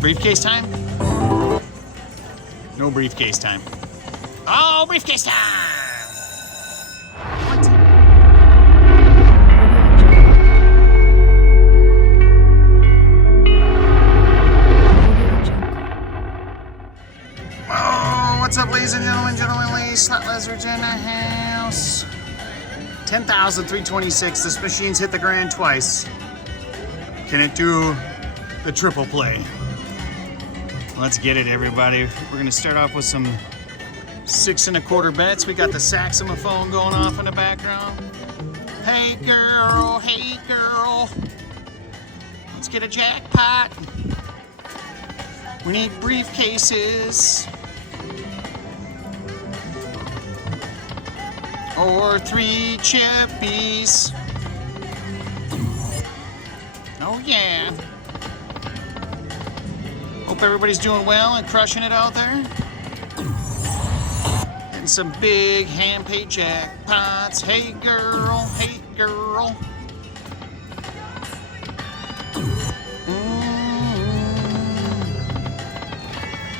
Briefcase time? No briefcase time. Oh, briefcase time! Oh, what's up, ladies and gentlemen, ladies, slot lizards in the house. 10,326. This machine's hit the grand twice. Can it do the triple play? Let's get it, everybody. We're gonna start off with some 6 1/4 bets. We got the saxophone going off in the background. Hey girl, hey girl. Let's get a jackpot. We need briefcases. Or 3 chippies. Oh yeah. Hope everybody's doing well and crushing it out there. And some big hand-paid jackpots. Hey girl, hey girl.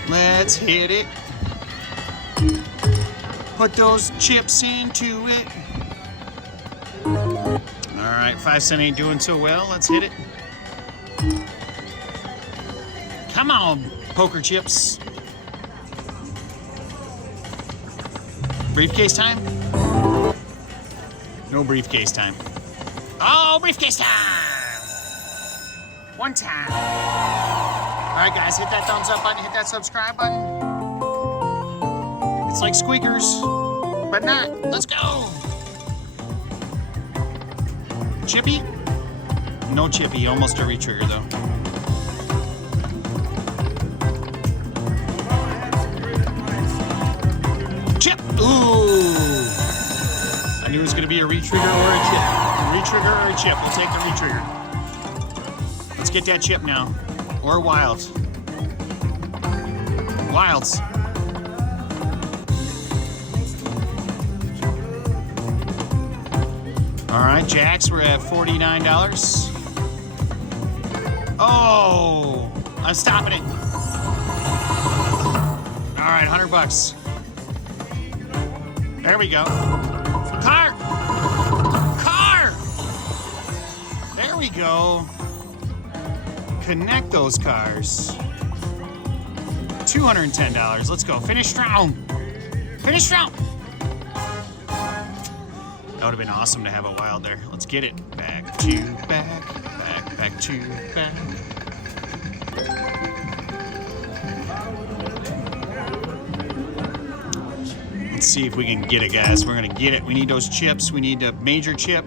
Let's hit it. Put those chips into it. All right, 5 cent ain't doing so well. Let's hit it. Come on, poker chips. Briefcase time? No briefcase time. Oh, briefcase time! One time. All right, guys, hit that thumbs up button, hit that subscribe button. It's like squeakers, but not. Let's go. Chippy? No chippy, almost a retrigger though. Chip! Ooh! I knew it was gonna be a retrigger or a chip. A retrigger or a chip. We'll take the retrigger. Let's get that chip now. Or wilds. Wilds. All right, jacks, we're at $49. Oh, I'm stopping it. All right, $100. There we go. Car! Car! There we go. Connect those cars. $210. Let's go. Finish strong. Finish strong. That would have been awesome to have a wild there. Let's get it. Back to back. Back to back. Let's see if we can get it, guys. We're gonna get it. We need those chips. We need the major chip.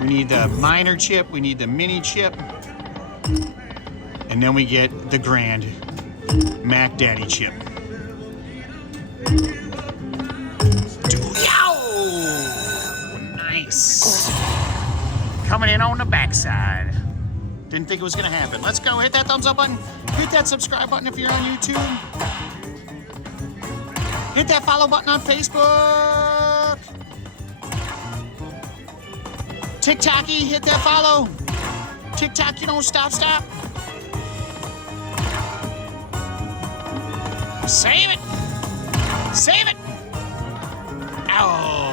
We need the minor chip. We need the mini chip. And then we get the grand Mac Daddy chip. Nice. Coming in on the backside. Didn't think it was gonna happen. Let's go. Hit that thumbs up button. Hit that subscribe button if you're on YouTube. Hit that follow button on Facebook. TikToky, hit that follow. TikTok, you don't stop. Save it. Save it. Ow.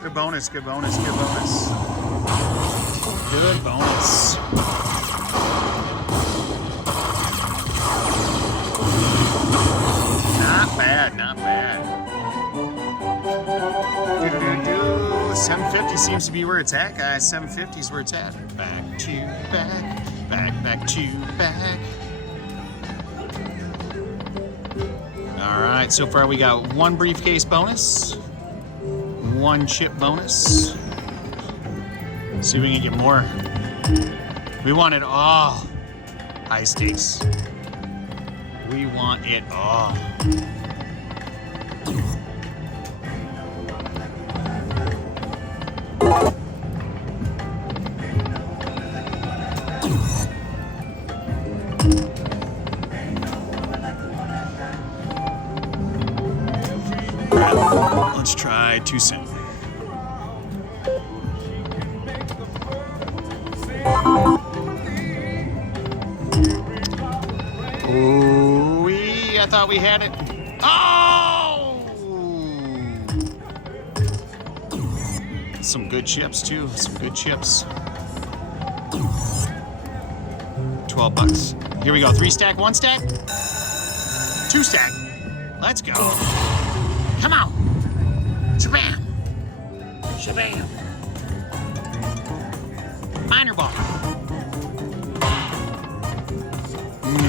Good bonus, good bonus, good bonus. Good bonus. Not bad, not bad. 750 seems to be where it's at, guys. 750 is where it's at. Back to back, back to back. All right, so far we got 1 briefcase bonus, 1 chip bonus. See if we can get more. We want it all. High stakes. We want it all. Let's try 2 cents. I thought we had it. Oh! Some good chips too. Some good chips. 12 bucks. Here we go. 3 stack, 1 stack, 2 stack. Let's go. Come on. Shabam. Shabam. Minor ball.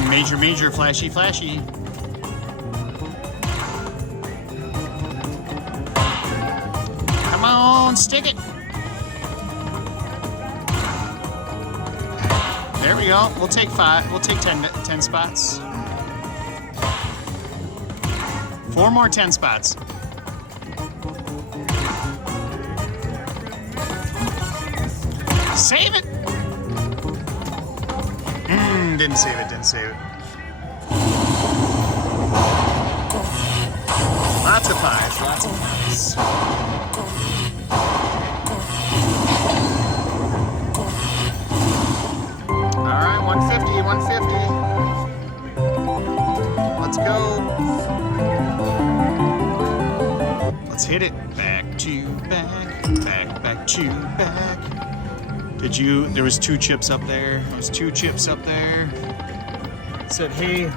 Major, major, flashy, flashy. Come on, stick it. There we go. We'll take 5. We'll take 10 spots. 4 more 10 spots. Save it. Didn't save it. Didn't save it. Lots of 5s. Lots of 5s. All right, 150, 150. Let's go. Let's hit it. Back to back, back to back. Did you? There was 2 chips up there. There was 2 chips up there. Said, hey,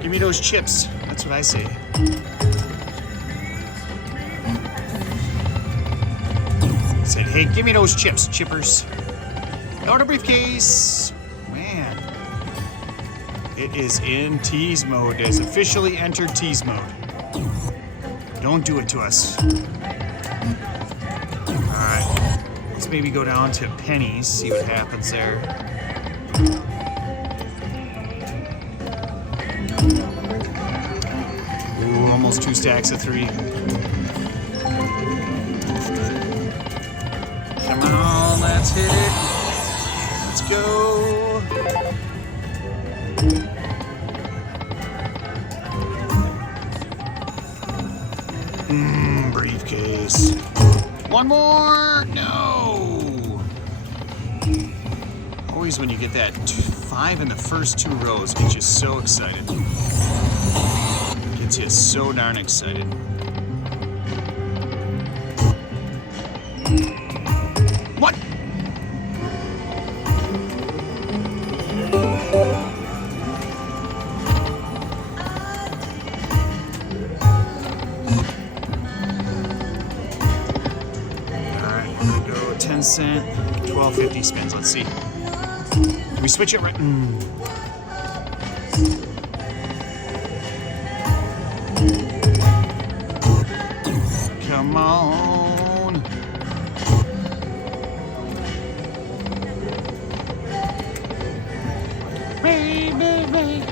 give me those chips. That's what I say. Said, hey, give me those chips, chippers. Order briefcase. Man, it is in tease mode. It has officially entered tease mode. Don't do it to us. All right, let's maybe go down to pennies, see what happens there. Ooh, almost 2 stacks of 3. Come on, let's hit it. Let's go. Briefcase. 1 more. No. Always when you get that 5 in the first 2 rows, gets you so excited. Gets you so darn excited. What? Alright, we're gonna go 10 cent, 12.50 spins. Let's see. Can we switch it right? Come on. Baby.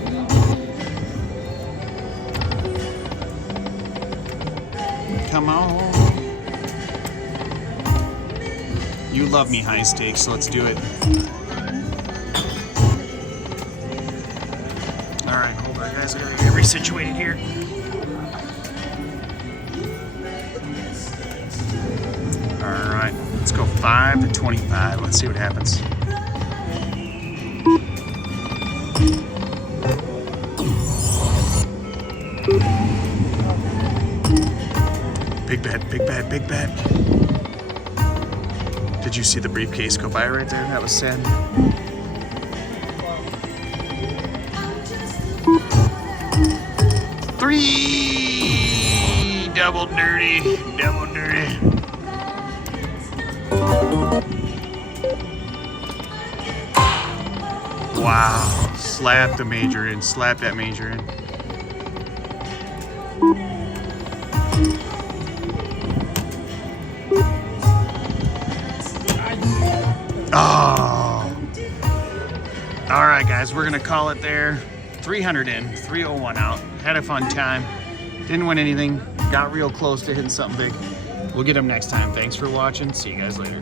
Come on. You love me high stakes, so let's do it. Alright, hold on guys, I gotta get resituated here. Alright, let's go 5 to 25. Let's see what happens. Big bet, big bet, big bet. Did you see the briefcase go by right there? That was sad. $3! Double dirty, double dirty. Wow, slap the major in, slap that major in. Oh. All right, guys, we're gonna call it there. 300 in, 301 out. Had a fun time. Didn't win anything. Got real close to hitting something big. We'll get them next time. Thanks for watching. See you guys later.